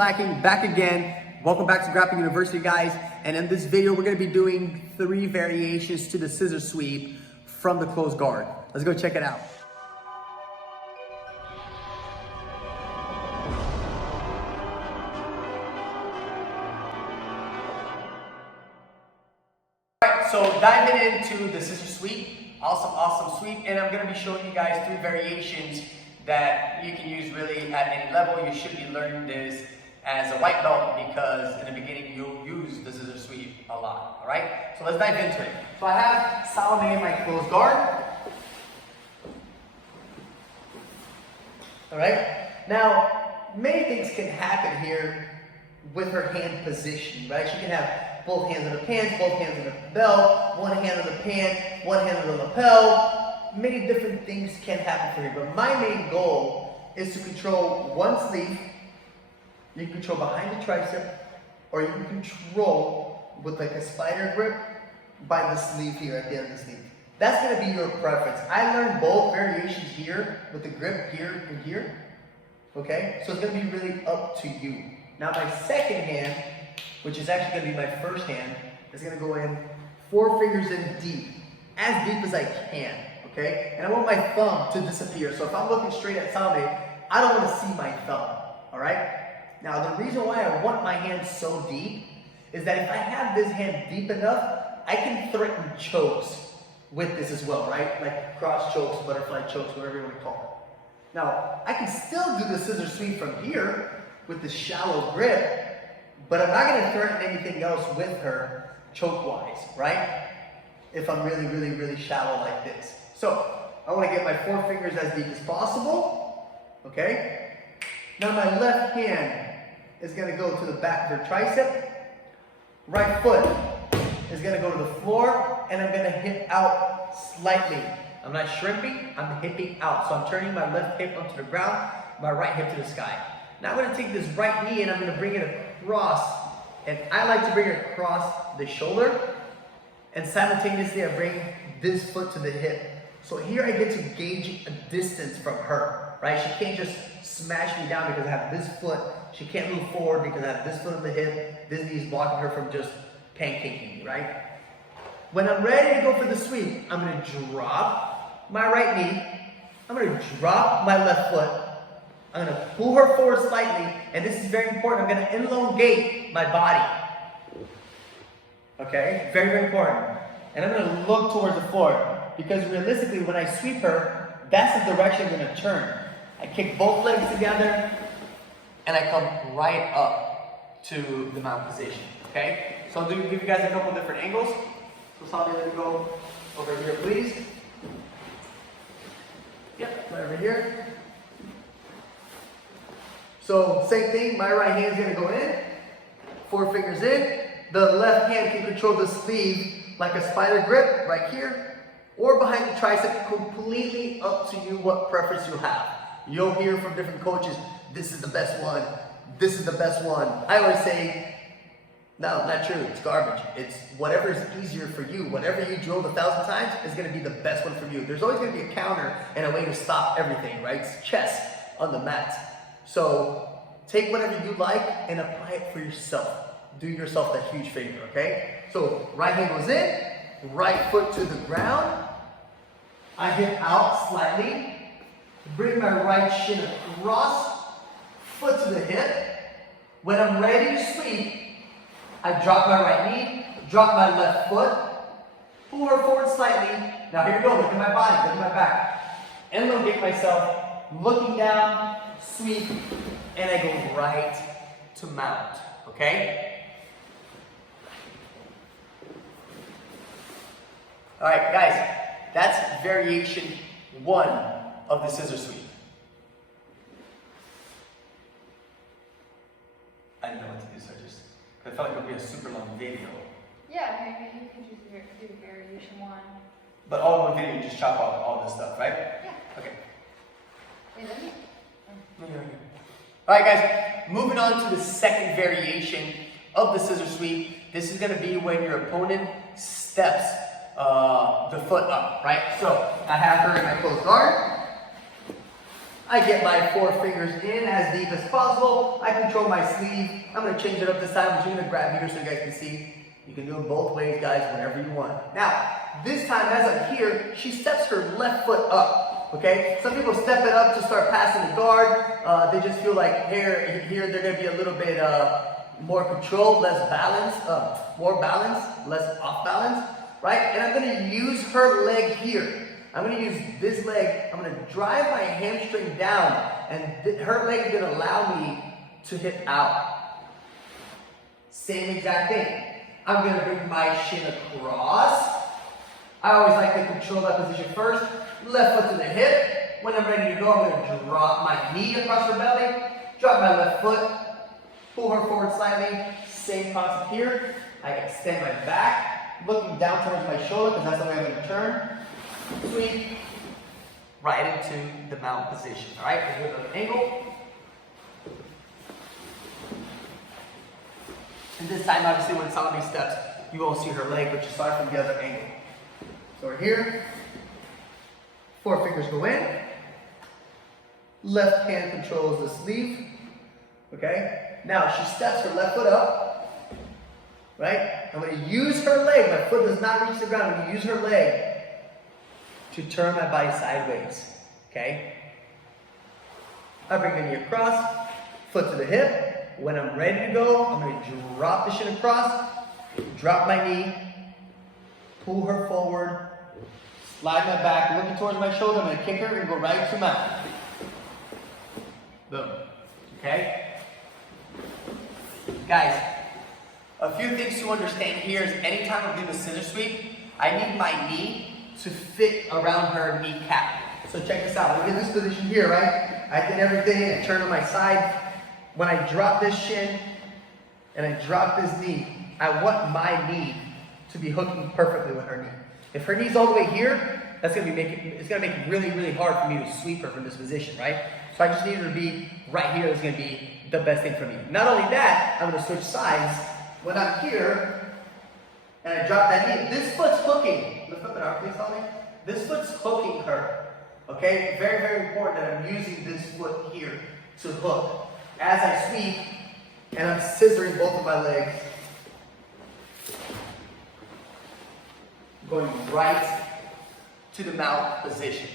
Slacking back again. Welcome back to Grappling University, guys. And in this video, we're gonna be doing 3 variations to the scissor sweep from the closed guard. Let's go check it out. All right, so diving into the scissor sweep, awesome sweep. And I'm gonna be showing you guys 3 variations that you can use really at any level. You should be learning this as a white belt because in the beginning you'll use the scissor sweep a lot, all right? So let's dive into it. So I have Salome in my closed guard. All right, now many things can happen here with her hand position, right? She can have both hands on the pants, both hands on the belt, one hand on the pant, one hand on the lapel. Many different things can happen for you, but my main goal is to control one sleeve. You can control behind the tricep, or you can control with like a spider grip by the sleeve here at the end of the sleeve. That's gonna be your preference. I learned both variations here with the grip here and here, okay? So it's gonna be really up to you. Now my second hand, which is actually gonna be my first hand, is gonna go in 4 fingers in deep as I can, okay? And I want my thumb to disappear. So if I'm looking straight at Salome, I don't wanna see my thumb, all right? Now, the reason why I want my hand so deep is that if I have this hand deep enough, I can threaten chokes with this as well, right? Like cross chokes, butterfly chokes, whatever you want to call it. Now, I can still do the scissor sweep from here with this shallow grip, but I'm not going to threaten anything else with her choke-wise, right? If I'm really shallow like this. So, I want to get my 4 fingers as deep as possible, okay? Now, my left hand is going to go to the back of her tricep. Right foot is going to go to the floor, and I'm going to hip out slightly. I'm not shrimping, I'm hipping out. So I'm turning my left hip onto the ground, my right hip to the sky. Now I'm going to take this right knee and I'm going to bring it across. And I like to bring it across the shoulder, and simultaneously I bring this foot to the hip. So here I get to gauge a distance from her, right? She can't just smash me down because I have this foot. She can't move forward because I have this foot on the hip. This knee is blocking her from just pancaking me, right? When I'm ready to go for the sweep, I'm going to drop my right knee. I'm going to drop my left foot. I'm going to pull her forward slightly. And this is very important. I'm going to elongate my body. Okay? Very important. And I'm going to look towards the floor. Because realistically, when I sweep her, that's the direction I'm going to turn. I kick both legs together, and I come right up to the mount position, okay? So I'll give you guys a couple different angles. So Salome, let me go over here, please. Yep, right over here. So same thing, my right hand's gonna go in, 4 fingers in. The left hand can control the sleeve like a spider grip right here, or behind the tricep, completely up to you what preference you have. You'll hear from different coaches, this is the best one, this is the best one. I always say, no, not true, it's garbage. It's whatever is easier for you. Whatever you drilled 1,000 times is gonna be the best one for you. There's always gonna be a counter and a way to stop everything, right? It's chess on the mat. So take whatever you like and apply it for yourself. Do yourself that huge favor, okay? So right hand goes in, right foot to the ground. I hip out slightly. Bring my right shin across, foot to the hip. When I'm ready to sweep, I drop my right knee, drop my left foot, pull her forward slightly. Now here we go, look at my body, look at my back. Elongate myself, looking down, sweep, and I go right to mount, okay? All right, guys, that's variation 1 of the scissor sweep. I didn't know what to do, so I felt like it would be a super long video. Yeah, maybe you could just do variation 1. But all in one video, you just chop out all this stuff, right? Yeah. Okay. Wait, let me. All right, guys, moving on to the second variation of the scissor sweep. This is going to be when your opponent steps the foot up, right? So I have her in my closed guard. I get my 4 fingers in as deep as possible. I control my sleeve. I'm going to change it up this time. I'm just going to grab here so you guys can see. You can do it both ways, guys, whenever you want. Now, this time as I'm here, she steps her left foot up. Okay? Some people step it up to start passing the guard. They just feel like here they're going to be a little bit more control, less balance, more balance, less off balance, right? And I'm going to use her leg here. I'm going to use this leg. I'm going to drive my hamstring down, and her leg is going to allow me to hip out. Same exact thing. I'm going to bring my shin across. I always like to control that position first. Left foot to the hip. When I'm ready to go, I'm going to drop my knee across her belly. Drop my left foot. Pull her forward slightly. Same concept here. I extend my back, looking down towards my shoulder because that's the way I'm going to turn. Sweep right into the mount position. All right, with an angle. And this time, obviously, when Salome steps, you won't see her leg, but you saw it from the other angle. So we're here. 4 fingers go in. Left hand controls the sleeve. Okay? Now she steps her left foot up. Right? I'm going to use her leg. My foot does not reach the ground. I'm going to use her leg to turn my body sideways. Okay? I bring my knee across, foot to the hip. When I'm ready to go, I'm going to drop the shin across, drop my knee, pull her forward, slide my back, looking towards my shoulder. I'm going to kick her and go right to mount. Boom. Okay? Guys, a few things to understand here is anytime I'm doing a scissor sweep, I need my knee to fit around her kneecap. So check this out. Look at this position here, right? I did everything and turn on my side. When I drop this shin and I drop this knee, I want my knee to be hooking perfectly with her knee. If her knee's all the way here, it's gonna make it really, really hard for me to sweep her from this position, right? So I just need her to be right here. Is gonna be the best thing for me. Not only that, I'm gonna switch sides. When I'm here and I drop that knee, this foot's hooking. Lift up an arm, please, Holly. This foot's hooking her. Okay? Very, very important that I'm using this foot here to hook. As I sweep, and I'm scissoring both of my legs, going right to the mount position.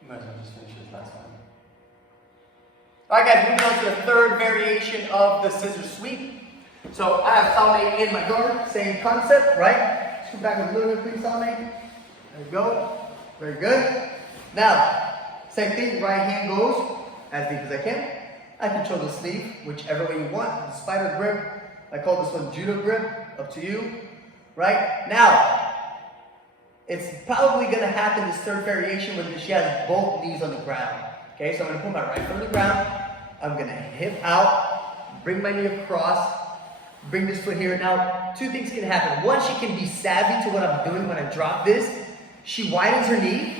You might as well just finish this last one. Alright guys, moving on to the third variation of the scissor sweep. So I have Salome in my guard, same concept, right? Scoot back a little bit, please, Salome. There we go. Very good. Now, same thing, right hand goes as deep as I can. I control the sleeve, whichever way you want. The spider grip. I call this one Judo grip. Up to you. Right? Now, it's probably going to happen this third variation when she has both knees on the ground. Okay, so I'm going to put my right foot on the ground. I'm going to hip out, bring my knee across, bring this foot here. Now, 2 things can happen. One, she can be savvy to what I'm doing when I drop this. She widens her knee,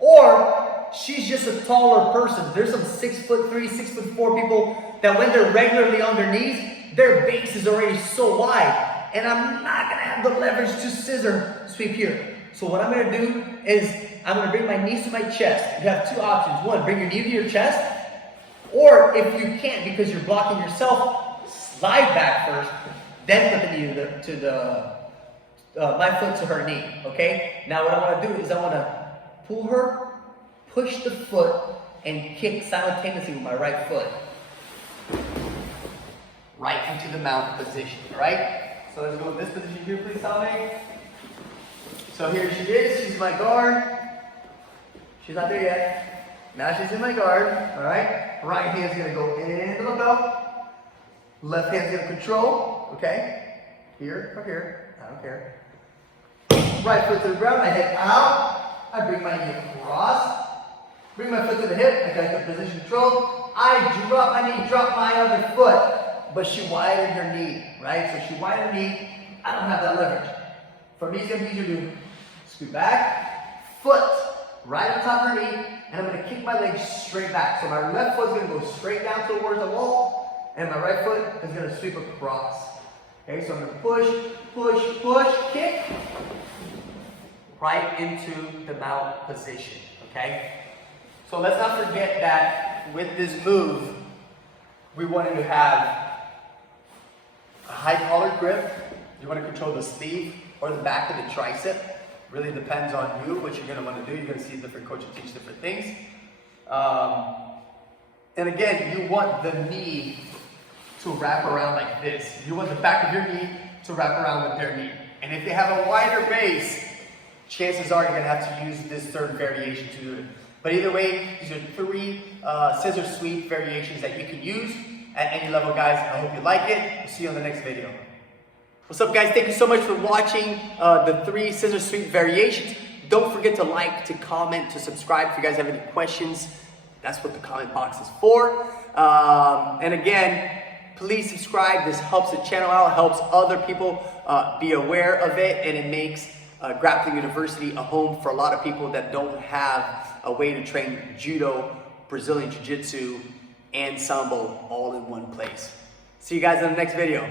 or she's just a taller person. There's some 6'3", 6'4" people that when they're regularly on their knees, their base is already so wide, and I'm not gonna have the leverage to scissor sweep here. So what I'm gonna do is I'm gonna bring my knees to my chest. You have 2 options. One, bring your knee to your chest, or if you can't because you're blocking yourself, slide back first, then put the knee to my foot to her knee, okay? Now what I want to do is I want to pull her, push the foot, and kick simultaneously with my right foot. Right into the mount position, all right? So let's go with this position here, please, Salome. So here she is, she's my guard. She's not there yet. Now she's in my guard, all right? Right hand's going to go into the belt. Left hand's going to control, okay? Here or here, I don't care. Right foot to the ground, I head out, I bring my knee across, bring my foot to the hip, I got the position control, I drop my knee, drop my other foot, but she widened her knee, right? So she widened her knee, I don't have that leverage. For me, it's going to be easier to scoot back, foot right on top of her knee, and I'm going to kick my leg straight back. So my left foot is going to go straight down towards the wall, and my right foot is going to sweep across. Okay, so I'm going to push, push, push, kick, right into the mount position, okay? So let's not forget that with this move, we wanted to have a high collar grip. You want to control the sleeve or the back of the tricep. Really depends on you, what you're going to want to do. You're going to see different coaches teach different things. And again, you want the knee to wrap around like this. You want the back of your knee to wrap around with their knee. And if they have a wider base, chances are you're going to have to use this third variation to do it. But either way, these are 3 scissor sweep variations that you can use at any level, guys. I hope you like it. We'll see you on the next video. What's up, guys? Thank you so much for watching the 3 scissor sweep variations. Don't forget to like, to comment, to subscribe if you guys have any questions. That's what the comment box is for. And again, please subscribe. This helps the channel out, helps other people be aware of it, and it makes Grappling University a home for a lot of people that don't have a way to train Judo, Brazilian Jiu-Jitsu, and Sambo all in one place. See you guys in the next video.